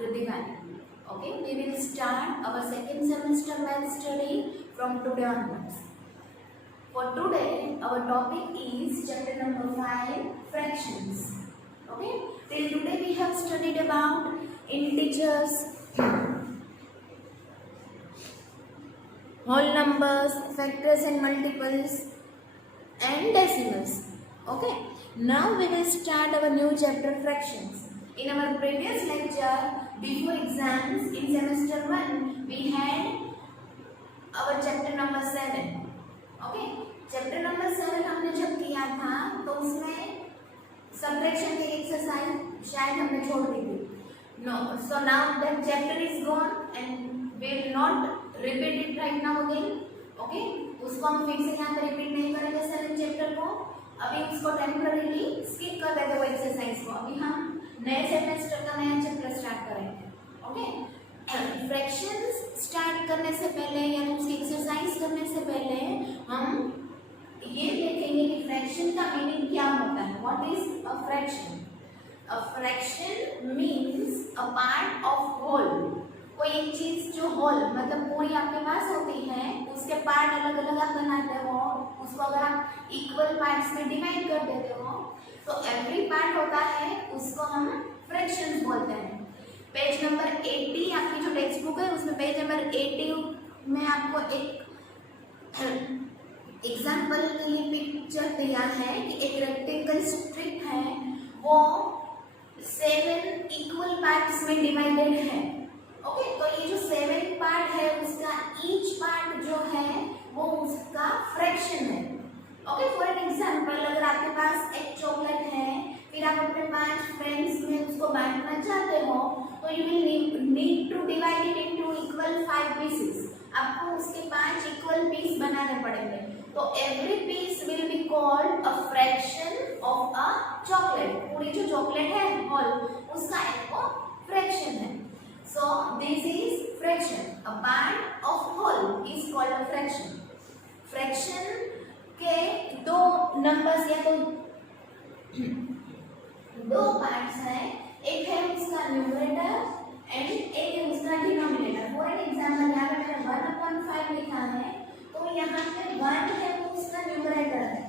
Kriti Bani. Okay, we will start our second semester math study from today onwards. For today, our topic is chapter number 5, fractions. Okay, till today we have studied about integers, whole numbers, factors and multiples, and decimals. Okay, now we will start our new chapter, fractions. In our previous lecture, before exams in semester 1, we had our chapter number 7. Okay, chapter number 7 हमने जब किया था तो उसमें subtraction की exercise शायद हमने छोड़ दी थी. No, so now that chapter is gone and we will not repeat it right now again. Okay, उसको हम फिर से यहाँ पे रिपीट नहीं करेंगे 7 चैप्टर को. अभी उसको टेम्पररीली स्किप कर देते वो एक्सरसाइज को. अभी हम नए सेमेस्टर का नया चैप्टर स्टार्ट करेंगे. ओके, फ्रैक्शंस स्टार्ट करने से पहले या उसकी एक्सरसाइज करने से पहले हम ये देखेंगे कि फ्रैक्शन का मीनिंग क्या होता है. What is a fraction? A fraction means a part of whole. कोई एक चीज जो होल मतलब पूरी आपके पास होती है, उसके पार्ट अलग अलग आप बनाते हो, उसको अगर आप इक्वल पार्ट्स में डिवाइड कर देते हो तो एवरी पार्ट होता है, उसको हम फ्रैक्शंस बोलते हैं. पेज नंबर 80 आपकी जो टेक्स्ट बुक है उसमें पेज नंबर 80 में आपको एक एग्जाम्पल के लिए पिक्चर दिया है कि एक रेक्टेंगल स्ट्रिप है, वो 7 इक्वल पार्ट्स में डिवाइडेड है. ओके, तो ये जो 7 पार्ट है उसका ईच पार्ट जो है वो उसका फ्रैक्शन है. ओके, फॉर एन एग्जाम्पल अगर आपके पास एक चॉकलेट है, फिर आप अपने 5 फ्रेंड्स में उसको बांटना चाहते हो तो you will need to divide it into equal 5 pieces. आपको उसके 5 इक्वल पीस बनाने पड़ेंगे. तो every piece will be called a fraction of a chocolate. पूरी जो चॉकलेट है होल, उसका एक वो फ्रैक्शन है. So this is fraction. A part of whole is called a fraction. Fraction के दो नंबर्स या तो दो पार्ट्स हैं. एक है उसका न्यूमरेटर एंड एक है उसका डिनोमिनेटर. फॉर एन एग्जाम्पल यहाँ पे मैंने 1/5 लिखा है, तो यहाँ पे 1 है वो उसका न्यूमरेटर है.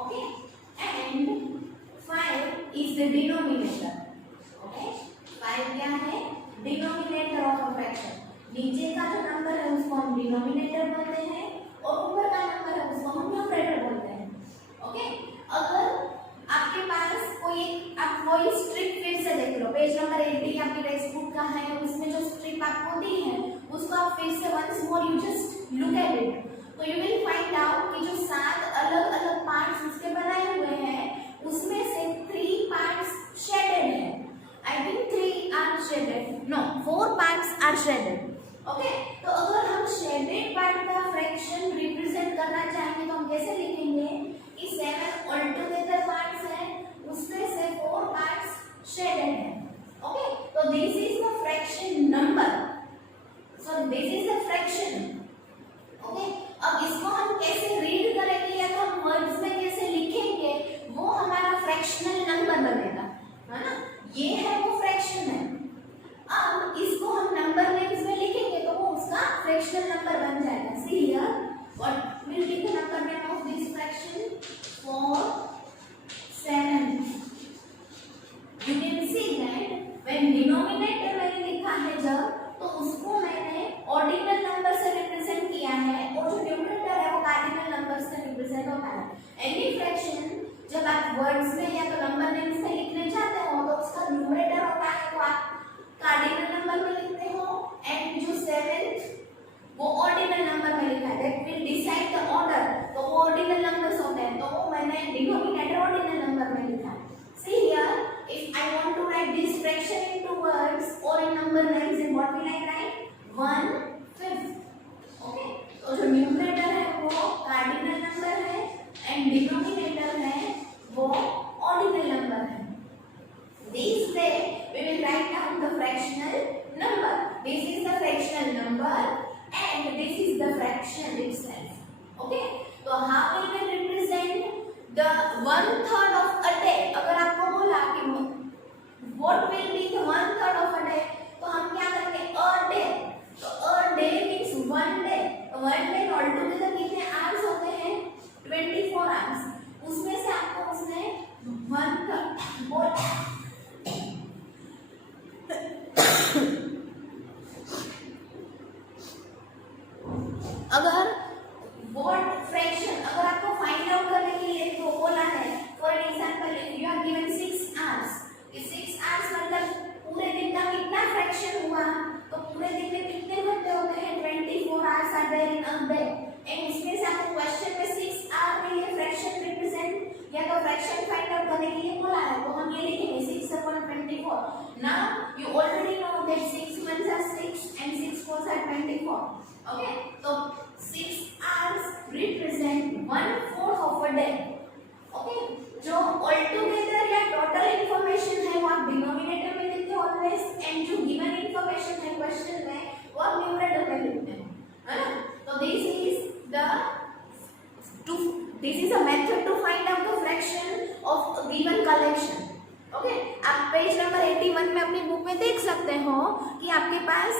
Okay, and 5 is the denominator. Okay, 5 क्या है? Denominator of a fraction. नीचे का जो नंबर है उसको हम डिनोमिनेटर बोलते हैं और ऊपर का नंबर है उसको हम न्यूमरेटर बोलते हैं. ओके, अगर आपके पास कोई आप वही स्ट्रिप फिर से देख लो, पेज नंबर 80 आपकी टेक्स्ट बुक का है, उसमें जो स्ट्रिप आपको दी है उसको आप फिर से once more you just look at it, so you will find out कि जो 7 अलग अलग पार्ट्स उसके बनाए हुए हैं उसमें से 3 पार्ट्स शेडेड है. I think 3 are shaded. No, 4 parts are shaded. Okay, तो अगर हम shaded part का fraction represent करना चाहेंगे तो हम कैसे लिखेंगे कि 7 altogether parts है, उसमें से 4 parts shaded है. Okay, तो this is the fraction number. So this is the fraction. Okay, अब इसको हम कैसे रीड करेंगे या तो हम वर्ड्स में कैसे लिखेंगे, वो हमारा फ्रैक्शनल नंबर बनेगा, है ना. ये है वो फ्रैक्शन है. अब इसको हम नंबर नेम्स में लिखेंगे तो वो उसका फ्रैक्शनल नंबर बन जाएगा. See here what will be the number name of this fraction? 4 7. You can see that when denominator मैंने लिखा है जब, तो उसको मैंने ऑर्डिनल नंबर से रिप्रेजेंट किया है और जो न्यूमरेटर है वो कार्डिनल नंबर से रिप्रेजेंट होता है. एनी फ्रैक्शन जब आप वर्ड्स में या तो नंबर नेम्स में लिखने चाहते हो तो उसका न्यूमरेटर होता है, तो आप कार्डिनल नंबर में लिखते हो, एंड जो 7th वो ऑर्डिनल नंबर में लिखा है. That will decide the order. तो वो ऑर्डिनल नंबर्स होते हैं, तो वो मैंने डिनोमिनेटर ऑर्डिनल नंबर में लिखा है. See here if I want to write this fraction into words और in number names, then what will I write? 1/5. Okay, तो जो न्यूमरेटर है वो कार्डिनल नंबर है एंड डिनोमिनेटर है वो ऑर्डिनल नंबर है. This way we will write down the fractional number. This is the fractional number and this is the fraction itself. Okay, so how we will represent the 1/3 of a day? अगर आपको बोला कि what will be the 1/3 of a day, तो करने के लिए बोला है, तो हम ये लिखेंगे 6 upon 24. Now you already know that 6 ones are 6 and 6 fours are 24. Okay, so 6 hours represent 1/4 of a day. Okay, जो ऑल टुगेदर या टोटल इंफॉर्मेशन है वो आप डिनोमिनेटर में लिखते हो ऑलवेज, एंड जो गिवन इंफॉर्मेशन है क्वेश्चन में वो आप न्यूमरेटर में लिखते हैं, है ना। तो this is a method to find out the fraction of a given collection. Okay, आप पेज नंबर 81 में अपनी बुक में देख सकते हो कि आपके पास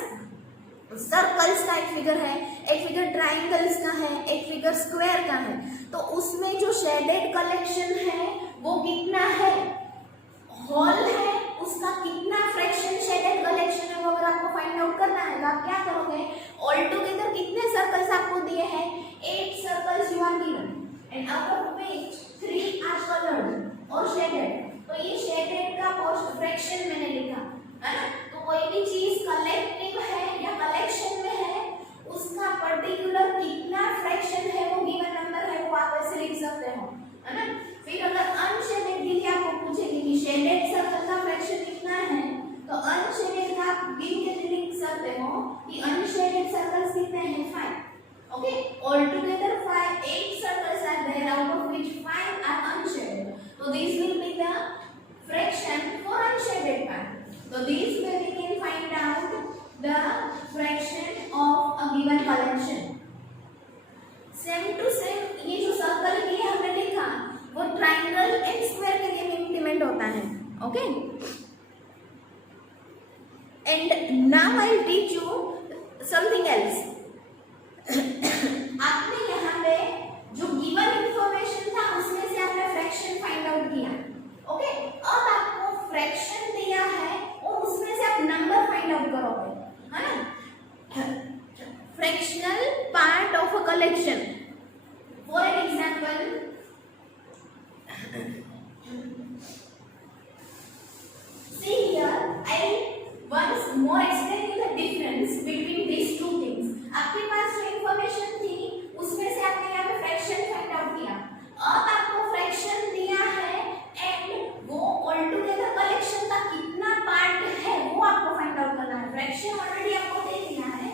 सर्कल्स का एक फिगर है, एक फिगर ट्राइंगल्स का है, एक फिगर स्क्वायर का है। तो उसमें जो शेडेड कलेक्शन है वो कितना है, होल है, उसका कितना फ्रैक्शन शेडेड कलेक्शन है वो अगर आपको फाइंड आउट करना है तो आप क्या करोगे, ऑल टुगेदर कितने सर्कल्स आपको दिए हैं, 8 circles you are given and out of which 3 are coloured और शेडेड। तो ये शेडेड का फ्रैक्शन मैंने लिखा है ना। तो कोई भी चीज कलेक्टिव है या कलेक्शन में है, उसका पर्टिकुलर कितना फ्रैक्शन है वो गिवन नंबर है वो आप ऐसे लिख सकते हो, है ना। फिर अगर अनशेडेड के लिए आपको पूछेंगे कि शेडेड सर्कल का फ्रैक्शन कितना है, तो अनशेडेड का आप गिन के लिख सकते हो कि अनशेडेड सर्कल्स कितने हैं, 5। Okay, all together 8 circles are there out of which 5 are unshaded. तो this will be the fraction for unshaded part. So this way we can find out the fraction of a given collection. Same to same, ये जो circle के लिए हमने लिखा वो triangle and square के लिए इम्प्लीमेंट होता है। Okay, and now I will teach you something else. आपने यहाँ पे जो गिवन इंफॉर्मेशन था उसमें से आपने फ्रैक्शन फाइंड आउट किया। ओके, अब आपको फ्रैक्शन दिया है और उसमें से आप नंबर फाइंड आउट करोगे, है ना। Fractional part of a collection, for an example see here I once more explain you the difference between these two things. आपके पास जो इंफॉर्मेशन थी उसमें से आपने यहाँ पे फ्रैक्शन फाइंड आउट किया, अब आपको फ्रैक्शन दिया है एंड वो ऑल टुगेदर कलेक्शन का कितना पार्ट है वो आपको फाइंड आउट करना है। फ्रैक्शन ऑलरेडी आपको दे दिया है,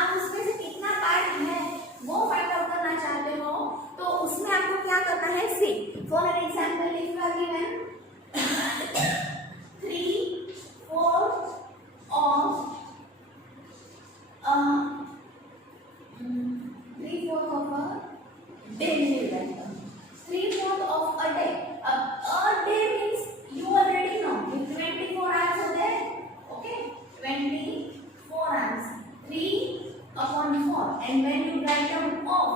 आप उसमें से कितना पार्ट है वो फाइंड आउट करना चाहते हो, तो उसमें आपको क्या करना है, see for an example if you are given 3/4 of 3/4 of a day, 3/4 of a day. A day means you already know 24 hours a day. Okay, 24 hours, 3/4, and when you write down off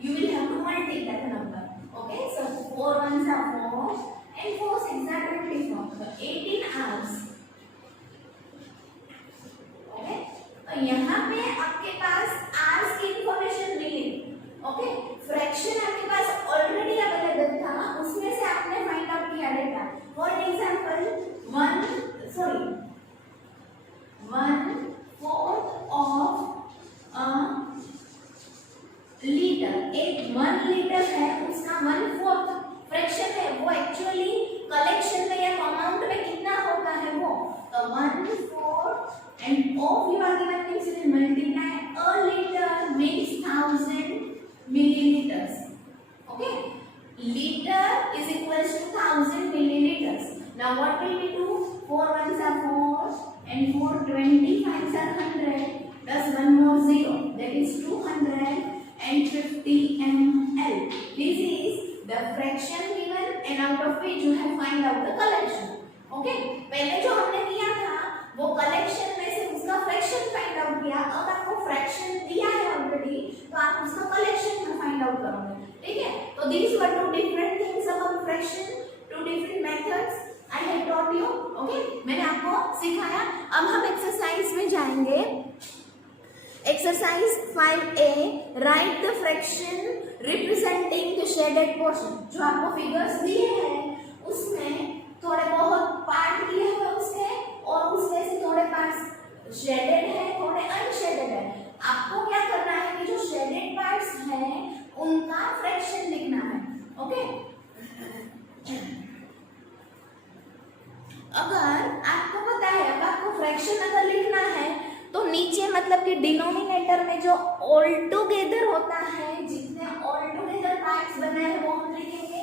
you will have to multiply the number. Okay, so 4 ones are 4 and 4 6 are 24, so 18 hours. Okay, तो यहाँ पे आपके पास hours की information मिली। Okay, fraction आपके पास already available था, उसमें से आपने फाइंड आउट किया data. For example 1/4 of litre, एक 1 लीटर है उसका 1/4 फ्रैक्शन है, वो एक्चुअली कलेक्शन में या अमाउंट में कितना होता है वो, तो 1/4 and of you are given means you will multiply a liter means 1000 milliliters. Okay, liter is equals to 1000 milliliters. Now what will we do, 4 ones are 4 and 4 25s are 100 plus one more 0, that is 250 ml. This is the fraction given and out of which you have find out the collection. Okay, पहले जो हमने किया था वो collection में से उसका fraction find out किया, अब आपको फ्रैक्शन दिया है ऑलरेडी तो आप उसका कलेक्शन में फाइंड आउट करोगे। ठीक है, तो these were two different things about fraction, two different methods I have taught you. Okay, मैंने आपको सिखाया। अब हम एक्सरसाइज में जाएंगे। Exercise 5A, write the fraction representing the shaded portion. जो आपको फिगर्स दिए हैं उसमें थोड़े बहुत पार्ट दिए हुए उसके, और उसमें से थोड़े पार्ट्स शेडेड है, थोड़े अनशेडेड है। आपको क्या करना है कि जो शेडेड पार्ट्स हैं उनका फ्रैक्शन लिखना है। ओके, अगर आपको पता है, अब आपको फ्रैक्शन अगर लिखना है तो नीचे मतलब कि डिनोमिनेटर में जो ऑल टुगेदर होता है, जितने ऑल टुगेदर पार्ट्स बने हैं वो हम लिखेंगे।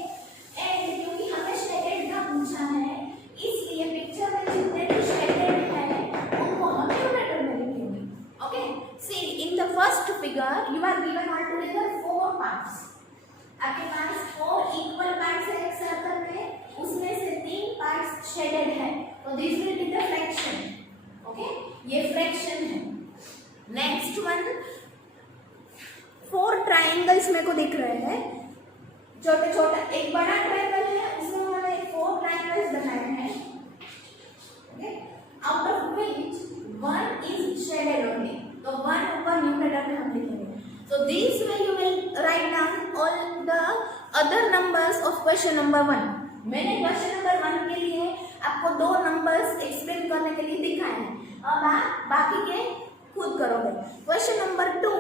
एंड क्योंकि हमें शेडेड का पूछा है, इसलिए पिक्चर में जितने भी शेडेड है उनको हम न्यूमरेटर में लिखेंगे। Okay, see in the first figure you are given all together 4 parts. आपके पास 4 इक्वल पार्ट्स है एक सर्कल में, उसमें से 3 पार्ट्स शेडेड है, तो this will be the fraction. Okay, ये फ्रैक्शन है। नेक्स्ट वन, 4 ट्रायंगल्स मेरे को दिख रहे हैं, छोटे छोटे, एक बड़ा ट्रायंगल है उसमें मैंने 4 ट्रायंगल्स बनाए हैं। Okay, out of which 1 is shaded only, तो 1 ऊपर न्यूमरेटर में हम लिखेंगे। So this way you will write down all the other numbers of question number 1. मैंने क्वेश्चन नंबर 1 के लिए आपको 2 नंबर्स एक्सप्लेन करने के लिए दिखाए हैं, अब आप बाकी के खुद करोगे। Question number 2,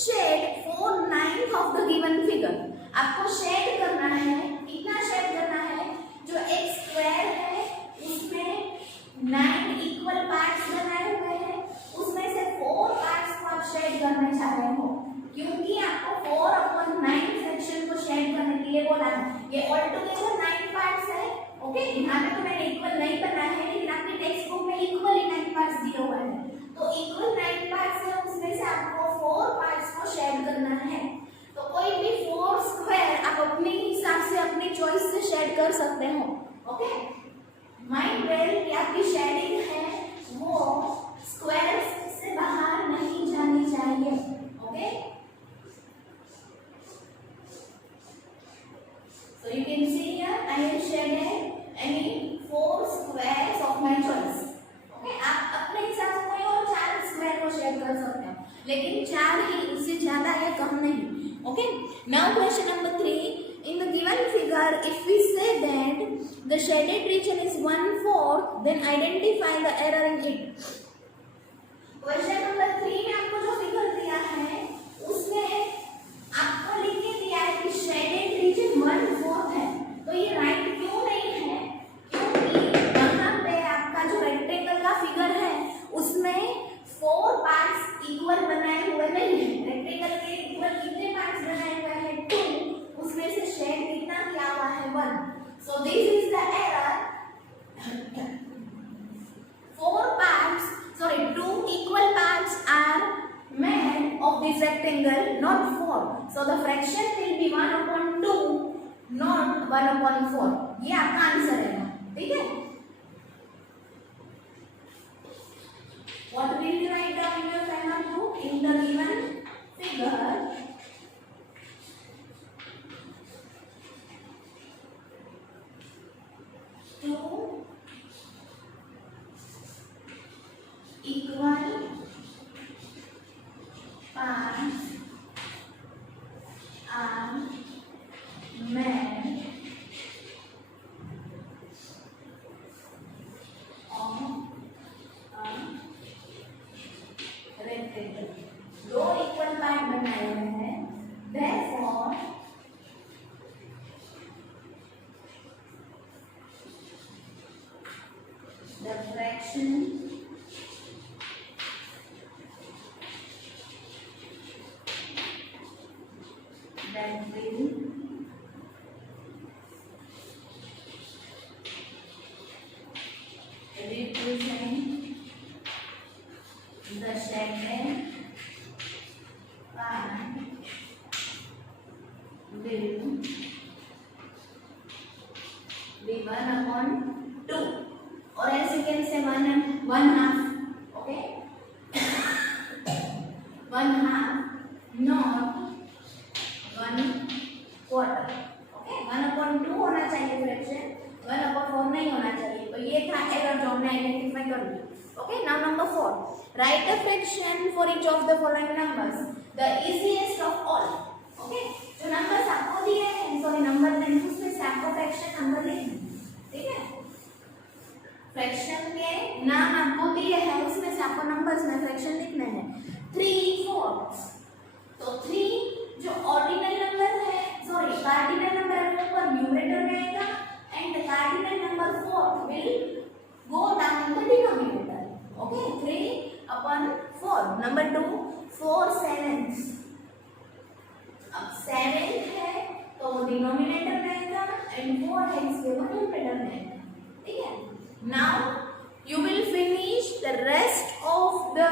shade 4/9 of the given figure. आपको शेड करना है, कितना शेड करना है, जो एक स्क्वायर है उसमें 9 इक्वल पार्ट्स बनाए हुए हैं, उसमें से 4 पार्ट्स को आप शेड करना चाह रहे हो, क्योंकि आपको 4/9 सेक्शन को शेड करने के लिए बोला है। ये ऑल टुगेदर 9 पार्ट्स है। ओके, यहाँ पे तो मैंने इक्वल नहीं बनाया है, लेकिन आपके टेक्स्ट बुक में इक्वल ही 9 पार्ट्स दिए हुए हैं, तो इक्वल 9 पार्ट्स है, उसमें से आपको 4 पार्ट्स को शेड करना है। तो कोई भी 4 स्क्वायर आप अपने हिसाब से, अपनी चॉइस से शेड कर सकते हो। ओके, माइंड वेल कि आपकी शेडिंग है वो स्क्वायर्स से बाहर नहीं जानी चाहिए। Okay, so you can see here I have shaded any 4 squares of my choice. Okay, आप अपने हिसाब से कोई और 4 स्क्वायर को शेड कर सकते हो, लेकिन 4 ही, इससे ज्यादा या कम नहीं। Okay, now question number 3, in the given figure if we say that the shaded region is 1/4, then identify the error in it. Question number 3 में आपको जो फिगर दिया है उसमें आपको लिख के दिया है कि शेडेड रीजन 1/4 है, तो ये राइट क्यों नहीं है, क्योंकि वहां पे आपका जो रेक्टेंगल का फिगर है उसमें 4 पार्ट्स इक्वल बनाए हुए नहीं है। रेक्टेंगल के इक्वल कितने पार्ट्स बनाए हुए हैं, 2, उसमें से शेड कितना किया हुआ है, 1। So this is the error. 4 parts, sorry, 2 equal parts are made of this rectangle, not 4. So the fraction will be 1/2, not 1/4. ये आपका आंसर है, ठीक है। What will you write down in your pen or book? In the given figure, two equal parts are made of a rectangle. 2 equal part बनाए हुए हैं, therefore the fraction that will represent the shaded part will be 1/2, or else you can say 1/2. Okay, 1/2, not 1/4. Okay, 1/2 होना चाहिए fraction, 1/4 नहीं होना चाहिए, तो ये था एरर जो हमने आइडेंटिफाई कर लिया। Okay, now number 4, right a fraction for each of the following numbers, the easiest of all. Okay, जो नंबर्स आपको दिए हैं, सॉरी नंबर नहीं, उसमें से आपको फ्रैक्शन नंबर लिखना है, ठीक है। फ्रैक्शन के नाम आपको दिए हैं, उसमें से आपको नंबर्स में फ्रैक्शन लिखना है। 3, 4, तो 3 जो ऑर्डिनल नंबर है, सॉरी कार्डिनल नंबर है, ऊपर न्यूमरेटर में आएगा, and cardinal number 4 will Now you will finish the rest of the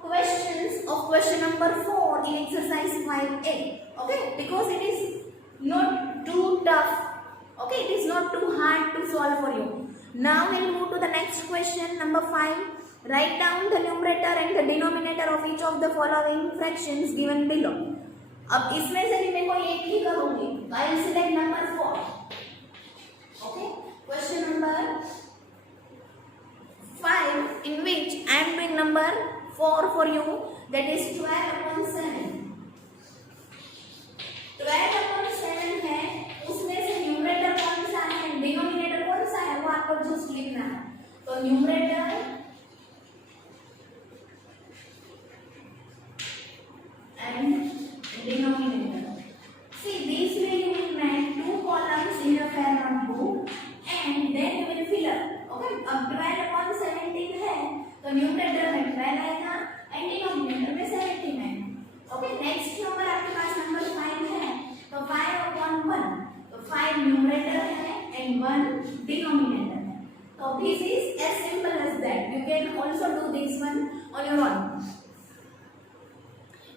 questions of question number 4 in exercise 5A. Okay, because it is not too tough. Okay, it is not too hard to solve for you. Now we'll move to the next question number 5. Write down the numerator and the denominator of each of the following fractions given below. अब इसमें से भी मैं कोई एक ही करूंगी. I will select number 4. Okay, question number 5, in which I am doing number 4 for you, that is 12/7. 12/7 है, उसमें से न्यूमरेटर कौन सा है, डिनोमिनेटर कौन सा है, वो आपको जस्ट लिखना है. तो numerator and denominator. See, this will make 2 columns in your parent book and then you will fill up. Okay, अब 12/17 है, तो न्यूमरेटर में 12 आएगा एंड डिनोमिनेटर में 17 आएगा. ओके, नेक्स्ट नंबर आपके पास नंबर 5 है, तो 5/1, तो 5 न्यूमरेटर है एंड 1 डिनोमिनेटर है. तो this is as simple as that. You can also do this one on your own.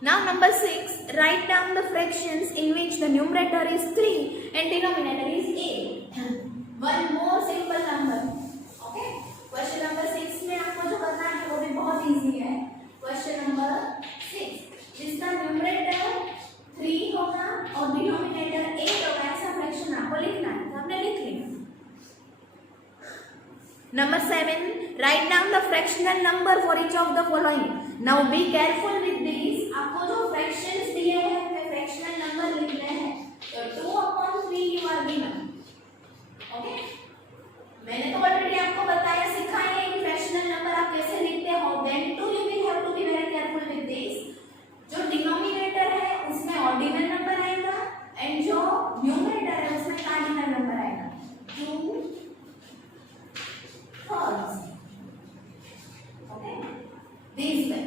Now number 6, write down the fractions in which the numerator is 3 and denominator is 8. One more simple number. Okay, question number 6 में आपको जो करना है वो भी बहुत easy है. Question number 6, जिसका न्यूमरेटर 3 होगा और डिनोमिनेटर 8 होगा, ऐसा फ्रैक्शन आपको लिखना है. तो हमने लिख लिया. Number 7, write down the fractional number for each of the following. Now be careful with this. आपको जो fractions दिए हैं उनमें fractional number लिखने हैं. तो 2/3 you are given. Okay? मैंने तो ऑलरेडी आपको बताया, सिखाया है कि fractional number आप कैसे लिखते हो. Then too you will have to be very careful with this. जो denominator है उसमें ordinal number आएगा and जो numerator है उसमें cardinal number आएगा. 2/3. Okay? This way.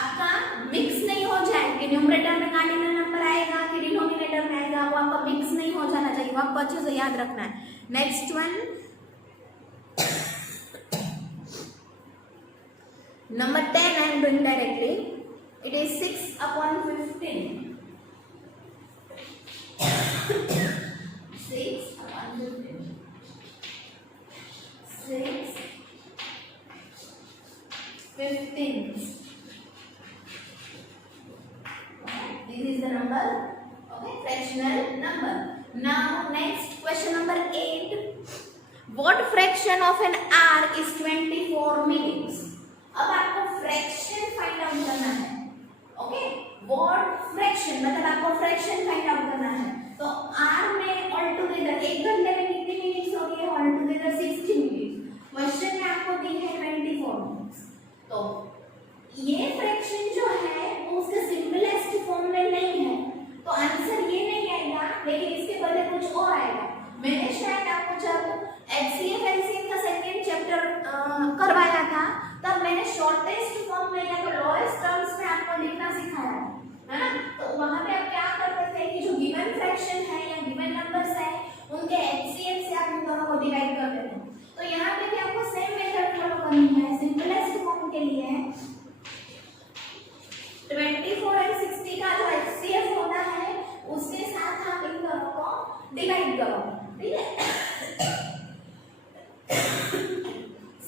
आपका मिक्स नहीं हो जाए कि न्यूमरेटर में कार्डिनल नंबर आएगा कि डिनोमिनेटर में आएगा, वो आपका मिक्स नहीं हो जाना चाहिए, वो आपको अच्छे से याद रखना है. Next one, number 10 I am doing directly. It is 6/15. 6/15. 6/15. This is the number. Okay, fractional number. Now next question number 8. What fraction of an hour is 24 minutes? अब आपको फ्रैक्शन फाइंड आउट करना है. ओके, व्हाट फ्रैक्शन मतलब आपको fraction find out करना है. तो are में ऑल टुगेदर 1 घंटे में कितने मिनट्स हो गए, ऑल टुगेदर 60 मिनट्स. क्वेश्चन में आपको दी है 24 मिनट्स. तो ये फ्रैक्शन जो है वो उसके सिंपलेस्ट फॉर्म में नहीं है, तो आंसर ये नहीं आएगा, लेकिन इसके बदले कुछ और आएगा. मैंने शायद आपको जब HCF LCM का सेकंड चैप्टर करवाया था तब मैंने शॉर्टेस्ट फॉर्म में या तो लोएस्ट टर्म्स में आपको लिखना सिखाया है ना. तो वहां पे आप क्या करते थे कि जो गिवन फ्रैक्शन है या गिवन नंबर्स है उनके HCF से आप इन दोनों को डिवाइड करते थे. तो यहाँ पे भी आपको सेम मेथड फॉलो करनी है. सिंपलेस्ट फॉर्म के लिए 24 और 60 का जो HCF होता है उसके साथ आप इन दोनों को डिवाइड करो. ठीक है,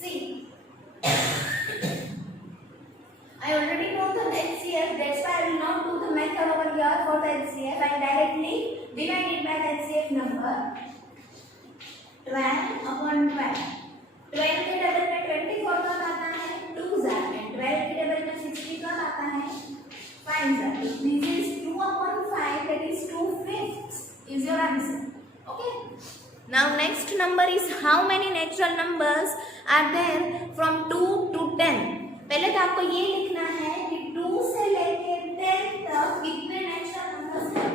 see, I already know the HCF, that's why I will not do the method over here for the HCF. I directly divide it by the HCF number. 12/12. 12 के डबल में 24 कब आता है, 2 ज़ार, and 12 के डबल में 60 कब आता है, 5 ज़ार. This is 2/5, that is 2/5 is your answer. Okay. Now next number is how many natural numbers are there from 2 to 10. पहले तो आपको ये लिखना है कि 2 से लेके 10 तक कितने नेचुरल नंबर्स हैं,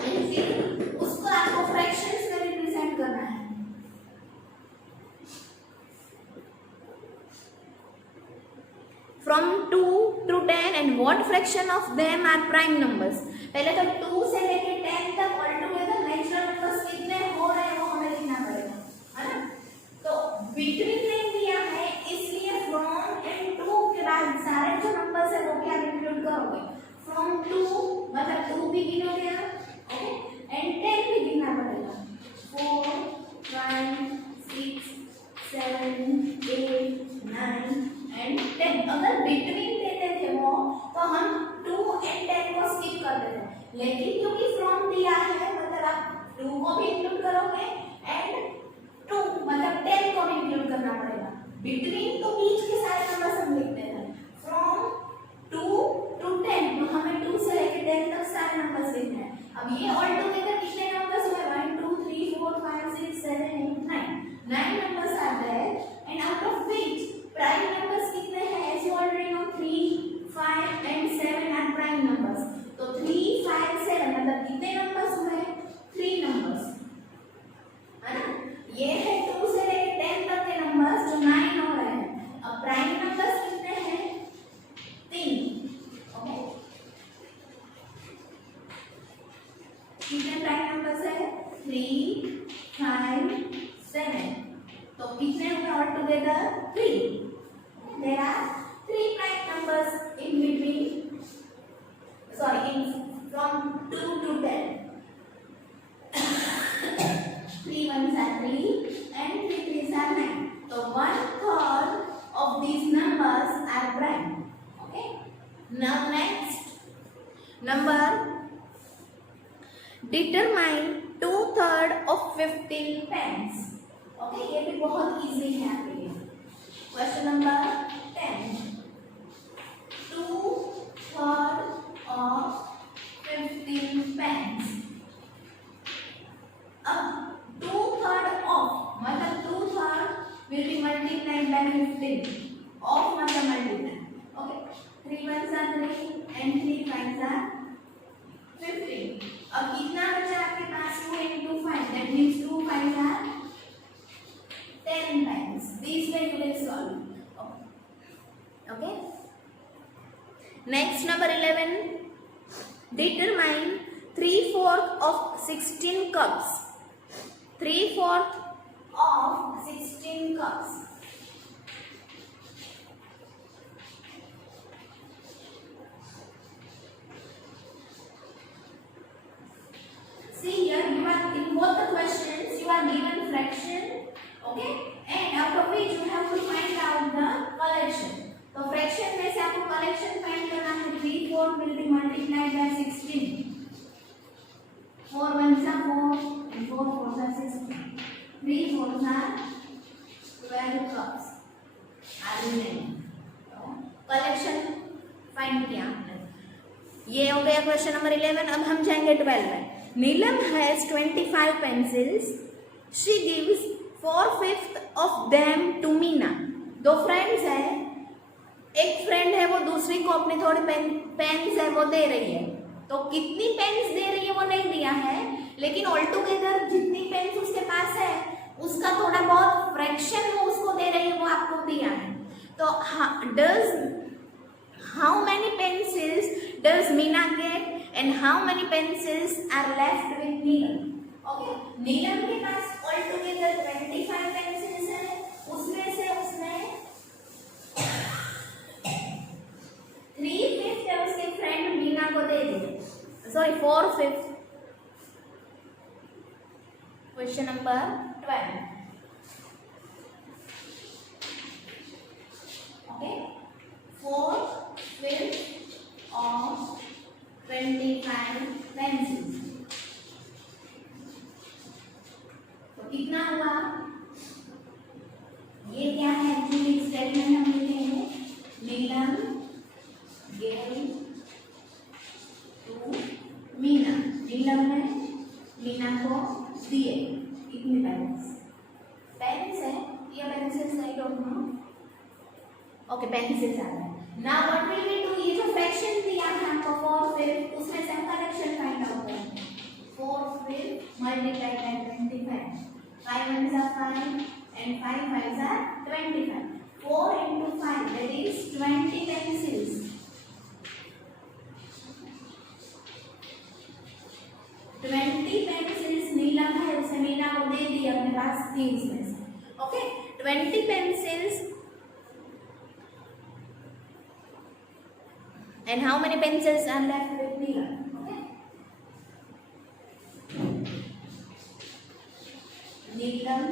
फिर उसको आपको फ्रैक्शंस में रिप्रेजेंट करना है. From 2 to 10 and what fraction of them are prime numbers. पहले तो 2 से लेके 10 तक ऑल टुगेदर नेचुरल नंबर्स कितने हो रहे हैं वो हमें लिखना पड़ेगा, है ना. 3, 5, 7. तो कितने हुए all together 3. There are 3 prime numbers in between, sorry, in from 2 to 10. 3 ones are 3 and 3 threes are 9. So 1/3 of these numbers are prime. Okay. Now next number, determine 2/3 of 15 pence. Okay, ये भी बहुत easy है आपके लिए. Question number 10. 2/3 of 15 pence. अब 2/3 of मतलब 2/3 will be multiplied by 15. Of मतलब multiply. Okay. 3 ones are 3 and 3 fives are 15. अब कितना बचा आपके पास? 2 into 5. That means 2 fives are 10 times. This way you will solve. Okay. Next number 11. Determine 3/4 of 16 cups. 3/4 of 16 cups. See here, you are in both the questions you are given fraction, okay, and out of which you have to find out the collection. तो fraction में से आपको collection find करना है. 3/4 will be multiplied by 16. 4 ones are 4 and 4 fours are 16. 3 fours are 12 cups. Are remaining. Collection find किया हमने. ये हो गया क्वेश्चन नंबर 11. अब हम जाएंगे 12 में. Neelam has 25 pencils. She gives 4/5 of them to Meena. 2 friends है. एक फ्रेंड है वो दूसरी को अपने थोड़े पेन्स है वो दे रही है. तो कितनी पेन्स दे रही है वो नहीं दिया है, लेकिन ऑल टुगेदर जितनी पेन्स उसके पास है उसका थोड़ा बहुत फ्रैक्शन वो उसको दे रही है वो आपको दिया है. तो how many pencils does Meena get and how many pencils are left with Neelam? Okay, Neelam के पास all together 25 pencils है. उसमें से उसने 3/5 है उसके फ्रेंड मीना को दे दी. Sorry, 4/5. Question number 12. Okay, 4/5 of 25 pencils. तो कितना हुआ? ये क्या है? एक्चुअली स्टेटमेंट हम लिखे हैं. नीलम gave to मीना. नीलम ने मीना को दिए कितने पेन्स? पेन्स है या pencils? I don't know. Okay, pencils आ रहा है. Now what will we do? ये जो फ्रैक्शन दिया है हमको 4/5, उसमें से हम कलेक्शन फाइंड आउट करेंगे. 4/5 multiplied by 25. 5 ones are 5 and 5 fives are 25. 4 into 5, that is 20 pencils. 20 pencils नीलम है उसे मीना को दे दी अपने पास 3 में से. Okay, 20 pencils. And how many pencils are left with Neelam? Okay. Neelam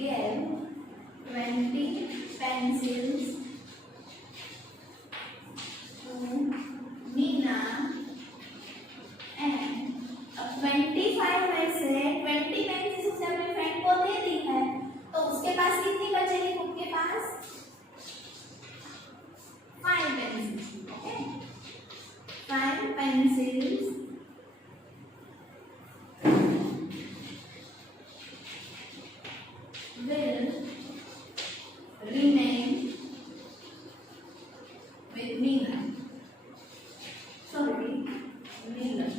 gave 20 pencils to Meena and 25 में से 20 pencils उसने अपने फ्रेंड को दे दी है. तो उसके पास कितनी बचेगी? बुक के पास 5 pencils. Okay, 5 pencils will remain with Meena. Sorry, Neelam.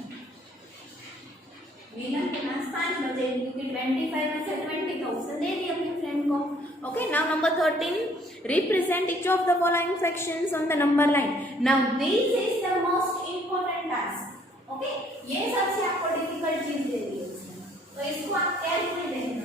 नीलम के पास 5 बचे क्योंकि 25 में से 20 का उसने दे दिया अपने फ्रेंड को. Okay, now number 13. Represent each of the following fractions on the number line. Now this is the most important task. Okay, ये सबसे आपको डिफिकल्ट न्यूमरेटर चीज दे दी है उसने, तो इसको आप केयरफुली देखना।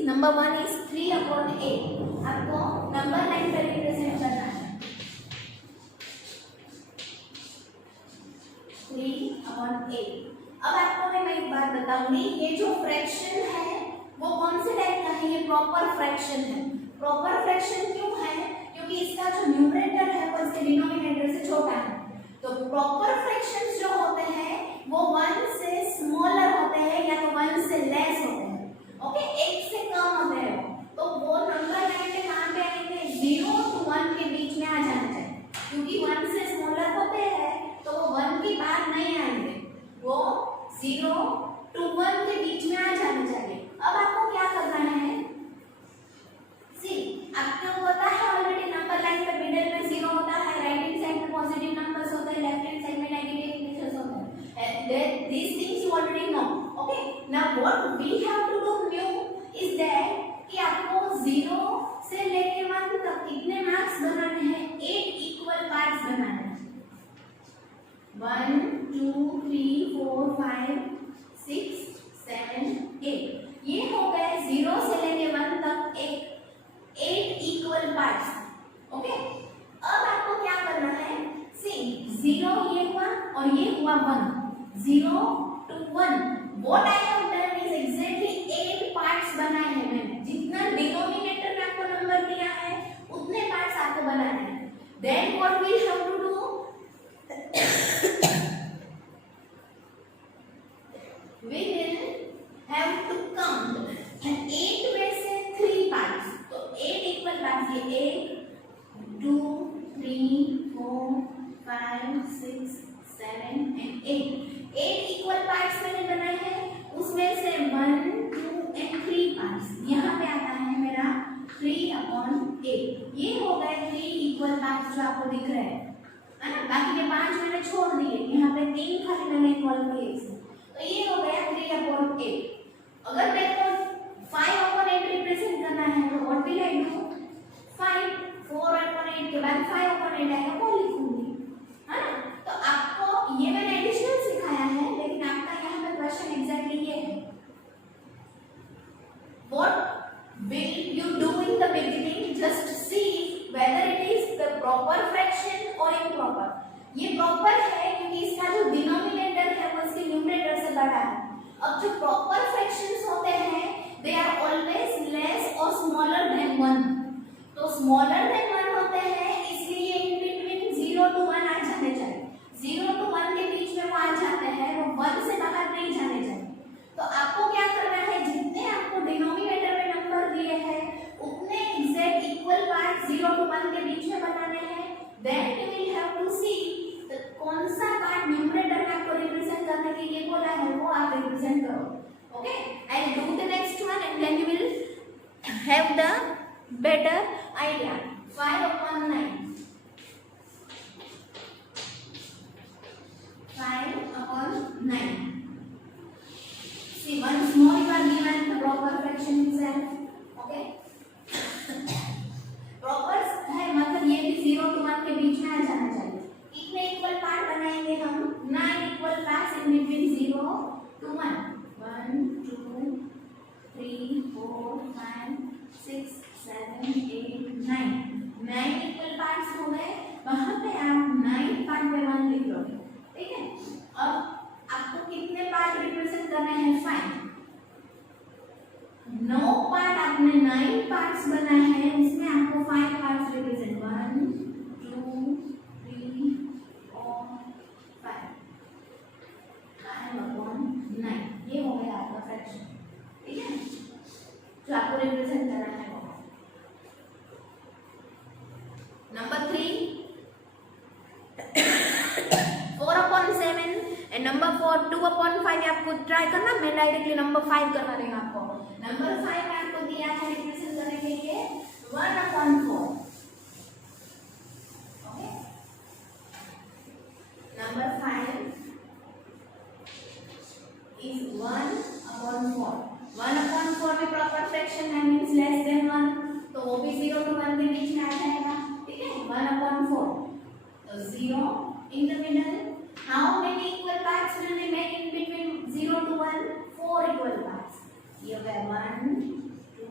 Number 1 is 3/8। आपको नंबर लाइन पे रिप्रेजेंट करना है 3/8। अब आपको मैं एक बात बताऊंगी, ये जो फ्रैक्शन है वो कौन से टाइप का है? ये प्रॉपर फ्रैक्शन है। प्रॉपर फ्रैक्शन क्यों है? क्योंकि इसका जो न्यूमरेटर है वो इसके डिनोमिनेटर से छोटा है। तो प्रॉपर फ्रैक्शंस जो होते हैं वो 1 से स्मॉलर होते हैं या तो 1 से लेस होते हैं। ओके, एक से कम होते हैं। तो वो नंबर लाइन पे कहां पे आएंगे? 0 to 1 के बीच में आ जाना चाहिए, क्योंकि 1 से स्मॉलर होते हैं तो वो 1 के बाद नहीं आएंगे, वो 0 to 1 के बीच में आ जाने चाहिए। अब आपको क्या करना है? सी, आपको पता है ऑलरेडी नंबर लाइन पे मिडिल में 0 होता है, राइट हैंड साइड में पॉजिटिव नंबर्स होते हैं, लेफ्ट हैंड साइड में नेगेटिव नंबर्स होते हैं। These things you already know. Okay, now what we have to do new is that कि आपको 0 से लेके 1 तक कितने मार्क्स बनाने हैं? 8 इक्वल पार्ट्स बनाने हैं। 1 2 3 4 5 6 7 8 ये हो गए 0 से लेके 1 तक 8 इक्वल पार्ट्स। ओके, अब आपको क्या करना है? सी, 0 ये हुआ और ये हुआ 1, 0 to 1। What I have done is exactly 8 parts बनाए हैं मैंने। जितना डिनोमिनेटर में आपको नंबर दिया है उतने पार्ट्स आपको बनाने हैं। Then what we have to do? We will have to count 8 में से 3 parts। तो 8 इक्वल पार्ट्स, ये 1 2 3 4 5 6 7 and 8 इक्वल पार्ट्स मैंने बनाए हैं। उसमें से 1 2 and 3 पार्ट्स यहाँ पे आता है मेरा 3/8। ये हो गए 3 इक्वल पार्ट्स जो आपको दिख रहे हैं, है ना? बाकी के 5 मैंने छोड़ दिए, यहाँ पे 3 खाली मैंने कॉलम किए। तो ये हो गया 3/8। अगर मेरे को 5/8 रिप्रेजेंट करना है तो व्हाट विल आई डू? 5 4/8 के बाद 5/8 आएगा, वो लिखूंगी, है ना? तो आपको ये मैंने एडिशनल सिखाया है, लेकिन आपका यहाँ पे क्वेश्चन एग्जैक्टली ये है। What will you do in the beginning? Just see whether it is the proper fraction or improper. ये प्रॉपर है क्योंकि इसका जो डिनोमिनेटर है वो इसके न्यूमरेटर से बड़ा है। अब जो प्रॉपर फ्रैक्शंस होते हैं they are always less or smaller than 1। तो smaller than 1 होते हैं, इसलिए in between 0 to 1 आ जाने चाहिए। 0 to 1 के बीच में वो आ जाते हैं, वो 1 से बाहर नहीं जाने चाहिए। तो आपको क्या करना है? जितने आपको डिनोमिनेटर में नंबर दिए हैं उतने एग्जैक्ट इक्वल पार्ट 0 to 1 के बीच में बनाने हैं। Then you will have to see कौन सा पार्ट न्यूमरेटर में आपको रिप्रेजेंट करने के लिए बोला है वो आप रिप्रेजेंट करो। Okay, I will do the next one and then you will have the better idea. 5/9 5/9। See, once more you are given the proper fraction itself. Okay? Proper है मतलब ये भी 0 to 1 के बीच में आ जाना चाहिए। कितने इक्वल पार्ट बनाएंगे हम? 9 equal parts in between 0 to 1। 1 2 3 4 5 6 7 8 9 9 equal parts हो गए। वहां पे आप 9 पार्ट पे 1 लिख लो, ठीक है? अब आपको कितने पार्ट रिप्रेजेंट करने हैं? 5। 9 पार्ट आपने 9 पार्ट्स बनाए हैं, उसमें आपको 5 पार्ट्स रिप्रेजेंट 1 2 3 4 5 5/9। ये हो गया आपका फ्रैक्शन, ठीक है? जो आपको रिप्रेजेंट करना है वो। नंबर 3 4/9 एंड नंबर 4 2/5 आपको ट्राई करना, मैं डायरेक्टली नंबर 5 करवा देगा आपको। नंबर 5 आपको दिया है रिप्रेजेंट करने के लिए 1/4। Okay, number 5 is 1/4। 1/4 में प्रॉपर फ्रैक्शन है, मींस लेस देन 1, तो वो भी 0 to 1 के बीच में आ जाएगा। ठीक है, 1/4, तो 0 in the middle। How many equal parts will we make in between 0 to 1? 4 equal parts। ये हो गया 1 2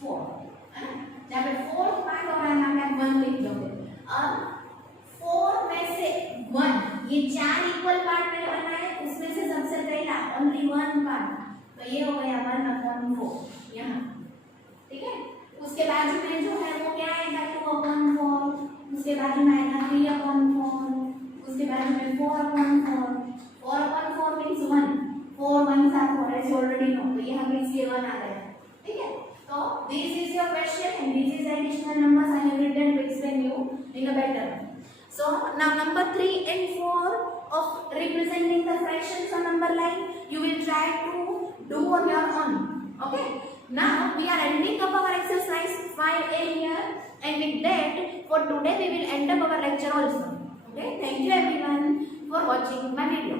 4, है ना? जहाँ पे 4 पार्ट हो रहा है यहाँ पे 1 लिख दोगे। अब 4 में से 1, ये 4 इक्वल पार्ट मैंने बनाए, उसमें से सबसे पहला ओनली 1 पार्ट, तो ये हो गया 1/4 यहाँ। ठीक है, उसके बाद में जो है वो क्या आएगा 2/4, उसके बाद में आएगा 3/4, उसके बाद में 4/4। 4/4 means 1, 4 1s are 4 as you already know, तो यहाँ पे इसलिए 1 आ गया। ठीक है, तो this is your question and this is additional numbers I have written to explain you in a better way. So now number 3 and 4 of representing the fractions on number line you will try to do on your own. Okay, now we are ending up our exercise 5A here, and with that for today we will end up our lecture also. Okay, thank you everyone for watching my video.